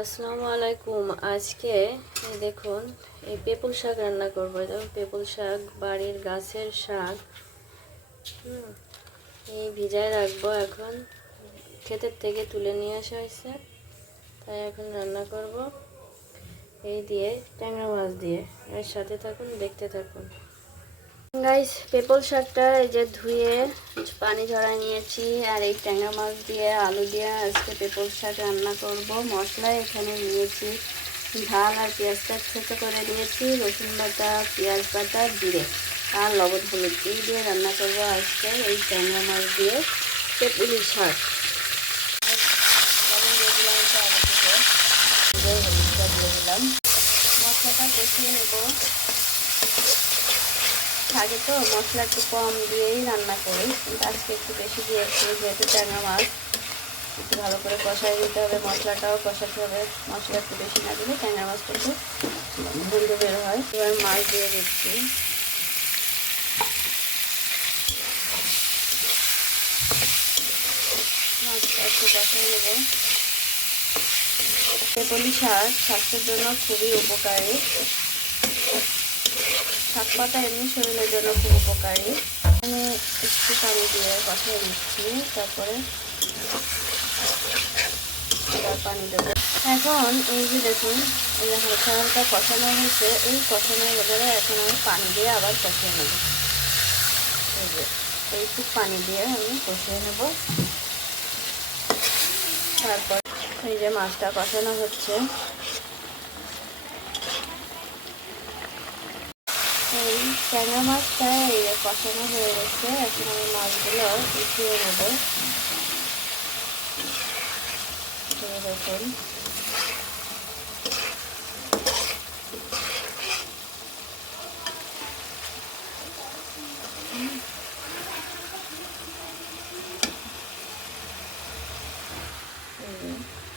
আসসালামু আলাইকুম। আজকে দেখুন এই পেপুল শাক রান্না করবো। যেমন পেপুল শাক বাড়ির গাছের শাক এই ভিজায় রাখবো। এখন ক্ষেতের থেকে তুলে নিয়ে আসা হয়েছে, তাই এখন রান্না করব এই দিয়ে ট্যাংরা মাছ দিয়ে। এর সাথে থাকুন, দেখতে থাকুন। গাইস, পেপুল শাকটা এই যে ধুয়ে পানি ঝরাই নিয়েছি, আর এই ট্যাংরা মাছ দিয়ে আলু দিয়ে আজকে পেপুল শাক রান্না করব। মশলা এখানে নিয়েছি ঝাল আর পেঁয়াজটা ছোটো করে নিয়েছি, রসুন বাটা, পেঁয়াজ বাটা, জিরে আর লবণ হলুদ দিয়ে রান্না করব আজকে এই ট্যাংরা মাছ দিয়ে পেপুল শাক। লবণ দিয়ে দিলাম, হলুদটা দিয়ে দিলাম, মশলাটা কষিয়ে নেব। আগে তো মশলা একটু কম দিয়েই রান্না করি, কিন্তু আজকে একটু বেশি দিয়েছি, যেহেতু ট্যাংরা মাছ একটু ভালো করে কষাই দিতে হবে, মশলাটাও কষাতে হবে। মশলা একটু বেশি না দিলে ট্যাংরা মাছটা একটু গন্ধ বের হয়। এবার মাছ দিয়ে দিচ্ছি, মাছটা একটু কষাই নেব। পেপুল শাক স্বাস্থ্যের জন্য খুবই উপকারী। শাক পাতা এমনি শরীরের জন্য খুব উপকারী। আমি একটু পানি দিয়ে কষিয়ে দিচ্ছি, তারপরে আবার পানি দেবো। এখন এই যে দেখুন, এই হালকা হালকা কষানো হয়েছে, এই কষানোর ভেতরে এখন আমি পানি দিয়ে আবার কষিয়ে নেব। এই যে এইটুক পানি দিয়ে আমি কষিয়ে নেব। তারপর এই যে মাছটা কষানো হচ্ছে, এই ট্যাংরা মাছটা এই কষানো হয়ে গেছে। এখন আমি মাছগুলো উঠিয়ে নেব। দেখুন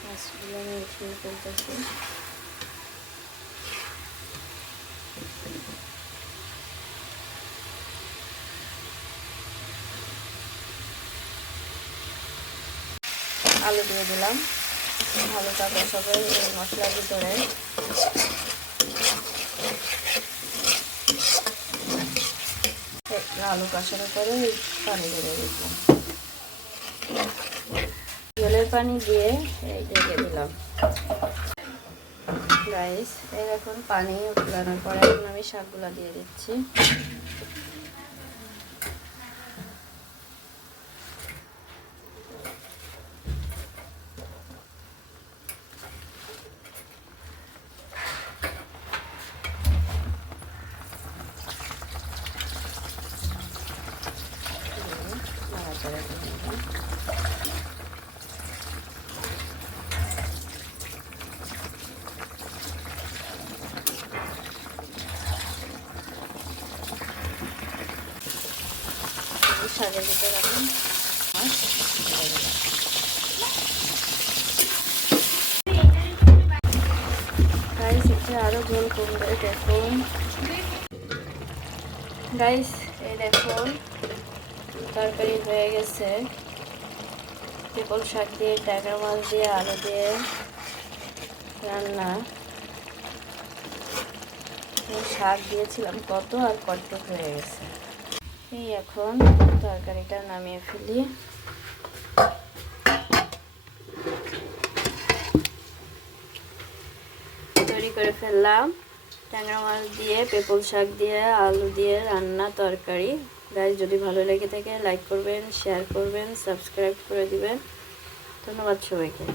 মাছগুলো আমি উঠিয়ে ফেলতেছি। আলু দিয়ে দিলাম, আলুটা কষাবে এই মশলার ভিতরে। আলু কষানোর পরে পানি দিয়ে দিলাম, জলের পানি দিয়ে এই ঢেকে দিলাম। গাইস, এই এখন পানি উঠানোর পরে এখন আমি শাকগুলো দিয়ে দিচ্ছি। শাকের ভিতরে এখন মাছ দিয়ে দিলাম। গাইস, এটা আরো ঝোল কমবে। দেখুন গাইস, এই দেখুন তরকারি হয়ে গেছে। পেপুল শাক দিয়ে ট্যাংরা মাছ দিয়ে আলু দিয়ে রান্না। শাক দিয়েছিলাম কত, আর কত হয়ে গেছে। এই এখন তরকারিটা নামিয়ে ফেলি। তৈরি করে ফেললাম ট্যাংরা মাছ দিয়ে পেপুল শাক দিয়ে আলু দিয়ে রান্না তরকারি। গাইস, যদি ভালো লেগে থাকে লাইক করবেন, শেয়ার করবেন, সাবস্ক্রাইব করে দিবেন। ধন্যবাদ সবাইকে।